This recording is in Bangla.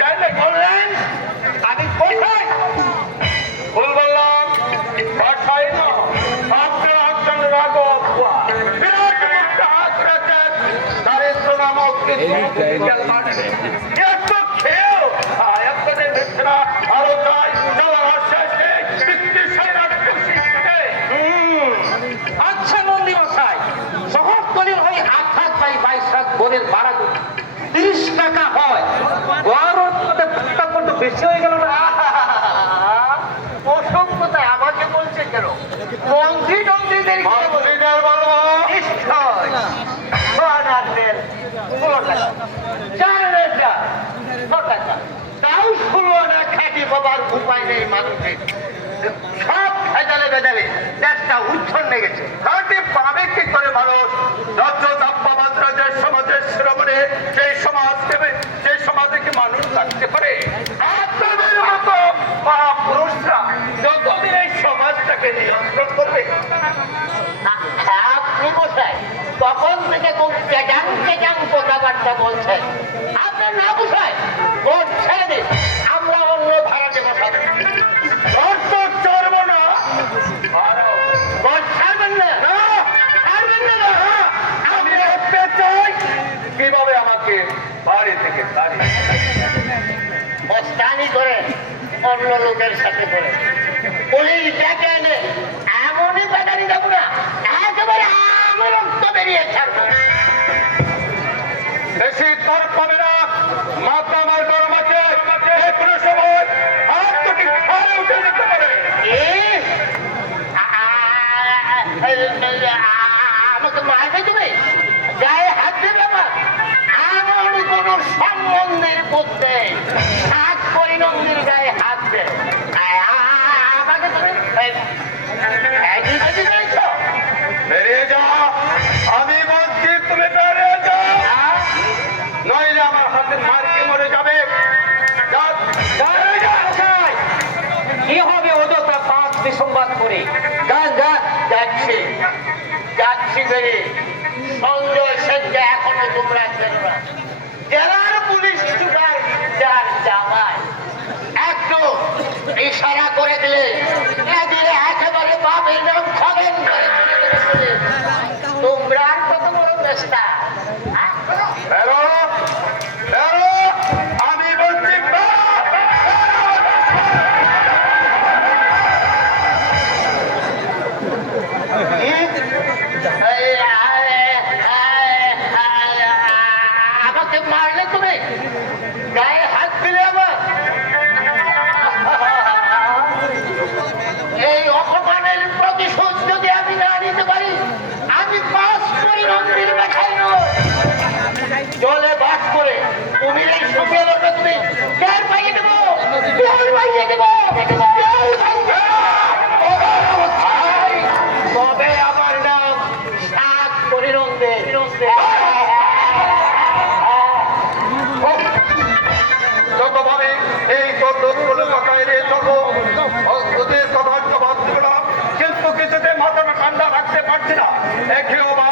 চাইলে বললেন আমি কোথায় ভুল বললাম বাসায় না আপনার একজন রাঘব বিরাট একটা হাত রেখেছেন দারিদ্র নামক এত খেয়েও আপনাদের দেখছে না আরো চাই যাওয়ার আশ্বাসে আচ্ছা নন্দী মশাই শহরতলির ওই আঠাশ বাই 22 বোনের ভাড়া 30 টাকা হয় গড় বেশি হয়ে গেল না অসংখ্যতায় আমাকে বলছে কেন মন্ত্রী টন্ত্রীদের বলবো নিশ্চয় তাও শুনলো না খাটি বাবার উপায় নেই মানুষের সব ভেজালে ভেজালে দেশটা উচ্ছন্নে গেছে খাটি পাবে কি করে মানুষ যে সমাজের শ্রমণে সেই সমাজ দেবে সেই সমাজে কি মানুষ থাকতে পারে আপনাদের মতো মহাপুরুষরা যতদিন এই সমাজটাকে নিয়ন্ত্রণ করবে আপনি কোথায় তখন থেকে খুব চেজাং কথাবার্তা বলছেন আপনার না বুঝায় ভোট ছেড়ে দিন আমরা অন্য ভাড়াতে বসাবো ভোট তো চড়বো না ভোট ছাড়বেন না ছাড়বেন না আমি উঠতে চাই কিভাবে আমাকে বাড়ি থেকে দাঁড়িয়ে মস্তানি করে অন্য লোকের সাথে করে পুলিশ ডেকে এনে এমনই বেদারি যাবো না একেবারে আমরক্ত বেরিয়ে ছাড়বো বেশি তোর পাবে না মাথা আমার গরমাকে কোনো সময় হাত দুটি ঘরে উঠে যেতে পারে আমাকে মারবে তুমি গায়ে হাত দেবে আমার এমন কোন সম্বন্ধের মধ্যে হাত পরিণন্দির গায়ে হাত দেয় আমাকে তুমি বেরিয়ে যাও আমি বলছি তুমি বেরিয়ে যাও নইলে আমার হাতে মারকে মরে যাবে কি হবে অযথা 5 বিসম্বাদ করে যাচ্ছি যাচ্ছি বেরিয়ে সঞ্জয় সেনকে এখনো তোমরা চেনো না জেলার পুলিশ সুপার যার জামায় একটু ইশারা করে দিলে একেবারে বাপের নাম খবেন করে তোমরা কত বড় চেষ্টা আমি বলছি আমাকে মারলে তুমি গায়ে হাত দিলে আমার এই অপমানের প্রতিশোধ যদি আমি না নিতে পারি আমি পাস করি নন্দীর দেখাই জলে বাস করে কুমিরের সঙ্গে লোটা তুমি টের পাইয়ে দেবো তবে আমার নাম সাত পরিনন্দে যতভাবে এই তত্ত্বগুলো কথা এড়িয়ে চলবো ওদের কথা বাদ দেবো না কিন্তু কিছুতে মাথাটা ঠান্ডা রাখতে পারছি না একেও বা